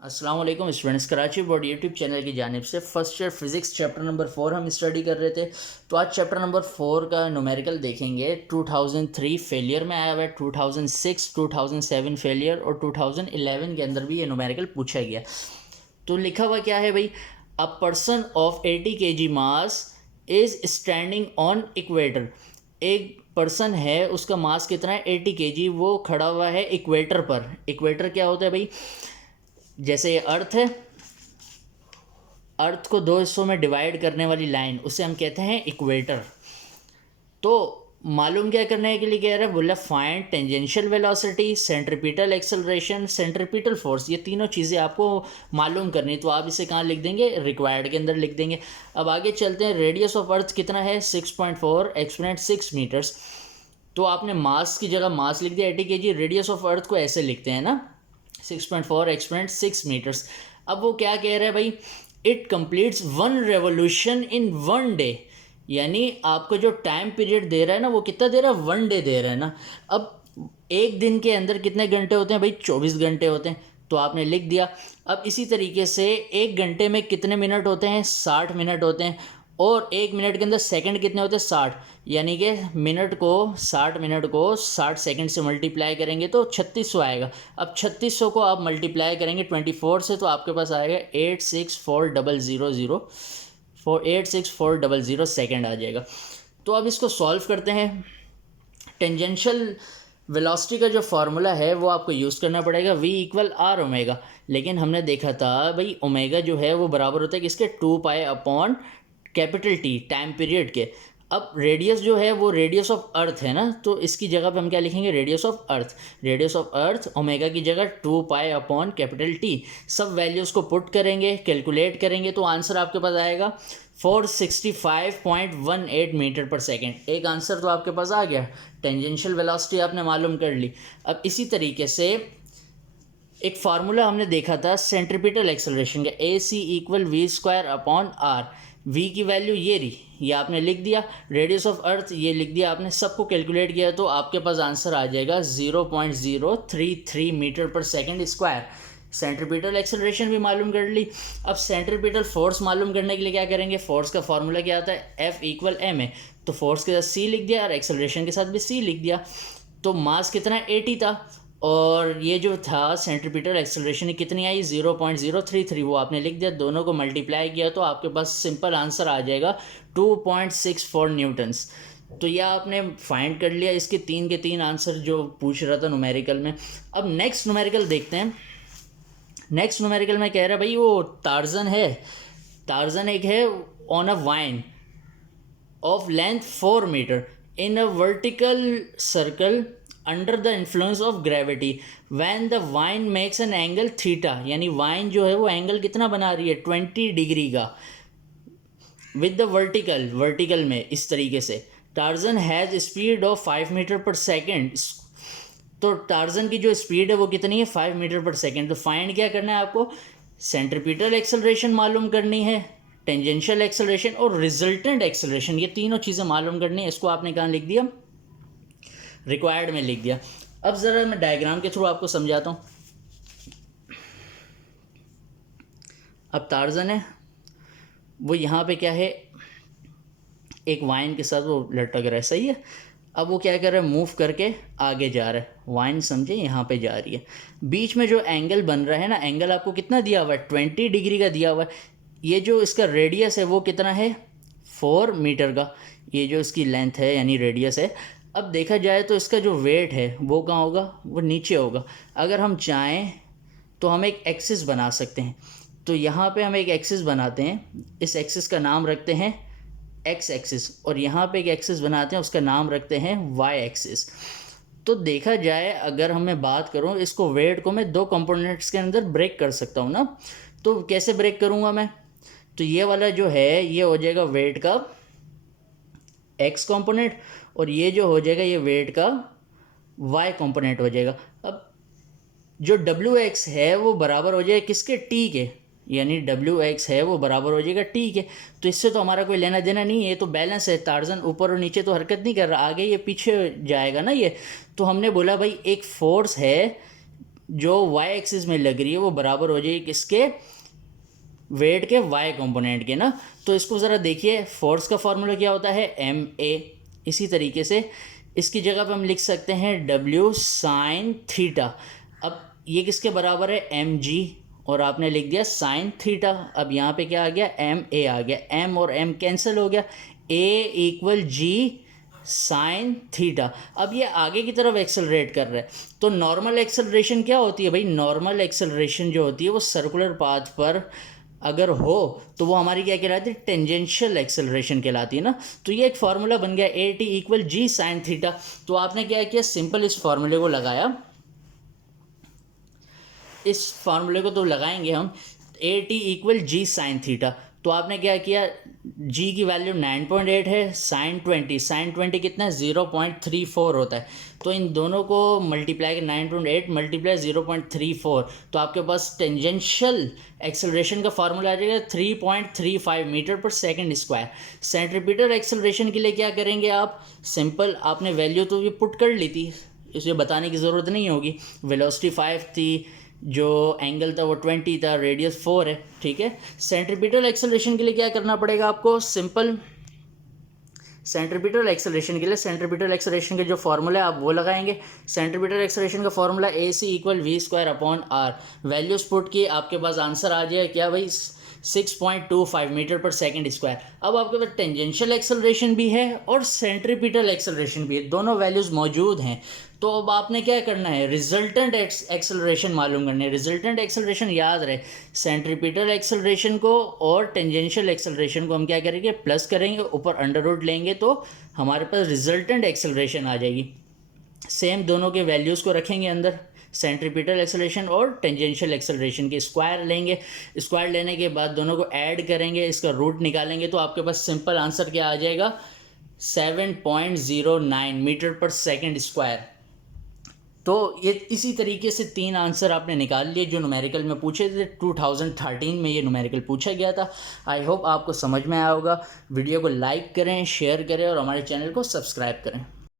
अस्सलाम वालेकुम students, Karachi board YouTube channel की जानिब से first year physics chapter number 4 हम स्टडी कर रहे थे। तो आज चैप्टर नंबर 4 का न्यूमेरिकल देखेंगे। 2003 फेलियर में आया हुआ है, 2006 2007 फेलियर और 2011 के अंदर भी ये न्यूमेरिकल पूछा गया। तो लिखा हुआ क्या है भाई, a person of 80 kg mass is standing on equator. एक पर्सन है, उसका मास कितना है 80 kg, वो खड़ा हुआ है इक्वेटर पर। इक्वेटर क्या होता है भाई, जैसे ये अर्थ है, अर्थ को दो हिस्सों में डिवाइड करने वाली लाइन, उसे हम कहते हैं इक्वेटर। तो मालूम क्या करने के लिए कह रहा है, बोला find tangential velocity, centripetal acceleration, centripetal force. ये तीनों चीज़ें आपको मालूम करनी। तो आप इसे कहाँ लिख देंगे, रिक्वायर्ड के अंदर लिख देंगे। अब आगे चलते हैं। रेडियस ऑफ अर्थ कितना है 6.4 एक्सपोनेंट 6 मीटर्स। तो आपने मास की जगह मास लिख दिया 80 kg, रेडियस ऑफ अर्थ को ऐसे लिखते हैं ना 6.4 एक्सपोनेंट 6 मीटर्स। अब वो क्या कह रहा है भाई, it completes 1 revolution in 1 day. यानी आपको जो टाइम पीरियड दे रहा है ना, वो कितना दे रहा है, 1 डे दे रहा है ना। अब एक दिन के अंदर कितने घंटे होते हैं भाई, 24 घंटे होते हैं। तो आपने लिख दिया। अब इसी तरीके से एक घंटे में कितने मिनट होते हैं, 60 मिनट होते हैं। और एक मिनट के अंदर सेकंड कितने होते हैं, 60। यानी कि मिनट को 60 सेकंड से मल्टीप्लाई करेंगे तो 3600 आएगा। अब 3600 को आप मल्टीप्लाई करेंगे 24 से, तो आपके पास आएगा 86400 सेकंड आ जाएगा। तो अब इसको सॉल्व करते हैं। टेंजेंशियल वेलोसिटी का जो फार्मूला है वो आपको यूज़ करना पड़ेगा, v इक्वल आर ओमेगा। लेकिन हमने देखा था भाई, ओमेगा जो है वो बराबर होता है किसके, 2 pi upon capital T, time period के। अब रेडियस जो है वो रेडियस ऑफ अर्थ है ना, तो इसकी जगह पे हम क्या लिखेंगे, radius of earth. Radius of earth omega की जगह 2 पाई अपॉन कैपिटल टी। सब वैल्यूज़ को पुट करेंगे, कैलकुलेट करेंगे, तो आंसर आपके पास आएगा 465.18 मीटर पर सेकेंड। एक आंसर तो आपके पास आ गया, टेंजेंशियल वेलोसिटी आपने मालूम कर ली। अब इसी तरीके से एक फार्मूला हमने देखा था सेंट्रीपिटल एक्सेलरेशन का, A C equal we square upon R. V की वैल्यू ये रही, ये आपने लिख दिया। रेडियस ऑफ अर्थ ये लिख दिया आपने। सबको कैलकुलेट किया तो आपके पास आंसर आ जाएगा 0.033 metre per second square. Centripetal acceleration भी मालूम कर ली। अब सेंट्रीपिटल फोर्स मालूम करने के लिए क्या करेंगे, फोर्स का फार्मूला क्या आता है, एफ इक्वल एम है। तो फोर्स के साथ सी लिख दिया और एक्सेलरेशन के साथ भी सी लिख दिया। तो मास कितना 80 था, और ये जो था सेंट्रीपिटल एक्सेलरेशन कितनी आई 0.033, वो आपने लिख दिया। दोनों को मल्टीप्लाई किया तो आपके पास सिंपल आंसर आ जाएगा 2.64 न्यूटन्स। तो यह आपने फाइंड कर लिया इसके तीन के तीन आंसर जो पूछ रहा था न्यूमेरिकल में। अब नेक्स्ट न्यूमेरिकल देखते हैं। नेक्स्ट न्यूमेरिकल में कह रहा है भाई, वो टार्जन है। टार्जन एक है on a wine of length 4 meter in a vertical circle under the influence of gravity when the vine makes an angle theta। यानी वाइन जो है वो एंगल कितना बना रही है, 20 डिग्री का, विद द वर्टिकल में इस तरीके से। Tarzan has speed of 5 metre per second. तो टार्जन की जो स्पीड है वो कितनी है, 5 मीटर पर सेकेंड। तो फाइंड क्या करना है आपको, सेंट्रीपिटल एक्सेलरेशन मालूम करनी है, टेंजेंशियल एक्सेलरेशन और रिजल्टेंट एक्सेलरेशन, ये तीनों चीज़ें मालूम करनी है। इसको आपने कहाँ लिख दिया, रिक्वायर्ड में लिख दिया। अब ज़रा मैं डायग्राम के थ्रू आपको समझाता हूँ। अब टार्जन है, वो यहाँ पे क्या है, एक वाइन के साथ वो लटक रहा है, सही है। अब वो क्या कर रहा है, मूव करके आगे जा रहा है। वाइन समझे यहाँ पे जा रही है। बीच में जो एंगल बन रहा है ना, एंगल आपको कितना दिया हुआ है, 20 डिग्री का दिया हुआ है। ये जो इसका रेडियस है वो कितना है, 4 मीटर का। ये जो इसकी लेंथ है यानी रेडियस है। अब देखा जाए तो इसका जो वेट है वो कहाँ होगा, वो नीचे होगा। अगर हम चाहें तो हम एक एक्सिस बना सकते हैं। तो यहाँ पे हम एक एक्सिस बनाते हैं, इस एक्सिस का नाम रखते हैं एक्स एक्सिस, और यहाँ पे एक एक्सिस बनाते हैं उसका नाम रखते हैं वाई एक्सिस। तो देखा जाए, अगर मैं बात करूँ, इसको वेट को मैं दो कंपोनेंट्स के अंदर ब्रेक कर सकता हूँ ना। तो कैसे ब्रेक करूँगा मैं, तो ये वाला जो है ये हो जाएगा वेट का एक्स कंपोनेंट, और ये जो हो जाएगा ये वेट का वाई कंपोनेंट हो जाएगा। अब जो डब्ल्यू एक्स है वो बराबर हो जाएगा किसके, टी के। यानी डब्ल्यू एक्स है वो बराबर हो जाएगा टी के। तो इससे तो हमारा कोई लेना देना नहीं है, ये तो बैलेंस है। टार्जन ऊपर और नीचे तो हरकत नहीं कर रहा, आगे ये पीछे जाएगा ना ये। तो हमने बोला भाई एक फोर्स है जो वाई एक्सिस में लग रही है वो बराबर हो जाएगी किसके, वेट के वाई कंपोनेंट के ना। तो इसको ज़रा देखिए, फोर्स का फार्मूला क्या होता है, एम ए। इसी तरीके से इसकी जगह पे हम लिख सकते हैं डब्ल्यू साइन थीटा। अब ये किसके बराबर है, एम जी, और आपने लिख दिया साइन थीटा। अब यहाँ पे क्या आ गया, एम ए आ गया, एम और एम कैंसिल हो गया, ए इक्वल जी साइन थीटा। अब ये आगे की तरफ एक्सेलरेट कर रहा है, तो नॉर्मल एक्सेलरेशन क्या होती है भाई, नॉर्मल एक्सेलरेशन जो होती है वो सर्कुलर पाथ पर अगर हो तो वो हमारी क्या कहलाती है, टेंजेंशियल एक्सेलरेशन कहलाती है ना। तो ये एक फार्मूला बन गया a t equal g sine theta. तो आपने क्या किया, सिंपल इस फार्मूले को लगाया, इस फार्मूले को तो लगाएंगे हम, a t equal g sine theta. तो आपने क्या किया, जी की वैल्यू 9.8 है, साइन 20 कितना है, 0.34 होता है। तो इन दोनों को मल्टीप्लाई 9.8 मल्टीप्लाई 0.34, तो आपके पास टेंजेंशियल एक्सेलरेशन का फार्मूला आ जाएगा 3.35 मीटर पर सेकंड स्क्वायर। सेंट्रीपिटल एक्सेलरेशन के लिए क्या करेंगे आप, सिंपल आपने वैल्यू तो ये पुट कर ली थी, इसे बताने की ज़रूरत नहीं होगी। वेलोसिटी 5 थी, जो एंगल था वो 20 था, रेडियस 4 है, ठीक है। सेंट्रीपिटल एक्सेलरेशन के लिए क्या करना पड़ेगा आपको, सिंपल सेंट्रीपिटल एक्सेलरेशन के लिए सेंट्रीपिटल एक्सेलरेशन के जो फार्मूला है आप वो लगाएंगे। सेंट्रीपिटल एक्सेलरेशन का formula a C equal we square upon r. Values put की, आपके पास आंसर आ जाएगा क्या भाई, 6.25 मीटर पर सेकंड स्क्वायर। अब आपके पास टेंजेंशियल एक्सेलरेशन भी है और सेंट्रीपिटल एक्सेलरेशन भी है, दोनों वैल्यूज़ मौजूद हैं। तो अब आपने क्या करना है, रिजल्टेंट एक्सेलरेशन मालूम करने है। रिजल्टेंट एक्सेलरेशन याद रहे, सेंट्रीपिटल एक्सेलरेशन को और टेंजेंशियल एक्सेलरेशन को हम क्या करेंगे, प्लस करेंगे, ऊपर अंडर रूट लेंगे तो हमारे पास रिजल्टेंट एक्सेलरेशन आ जाएगी। सेम दोनों के वैल्यूज़ को रखेंगे अंदर, सेंट्रीपिटल एक्सेलरेशन और टेंजेंशियल एक्सेलरेशन के स्क्वायर लेंगे। स्क्वायर लेने के बाद दोनों को ऐड करेंगे, इसका रूट निकालेंगे, तो आपके पास सिंपल आंसर क्या आ जाएगा, 7.09 मीटर पर सेकंड स्क्वायर। तो ये इसी तरीके से 3 आंसर आपने निकाल लिए जो न्यूमेरिकल में पूछे थे। 2013 में ये न्यूमेरिकल पूछा गया था। आई होप आपको समझ में आया होगा। वीडियो को लाइक करें, शेयर करें और हमारे चैनल को सब्सक्राइब करें।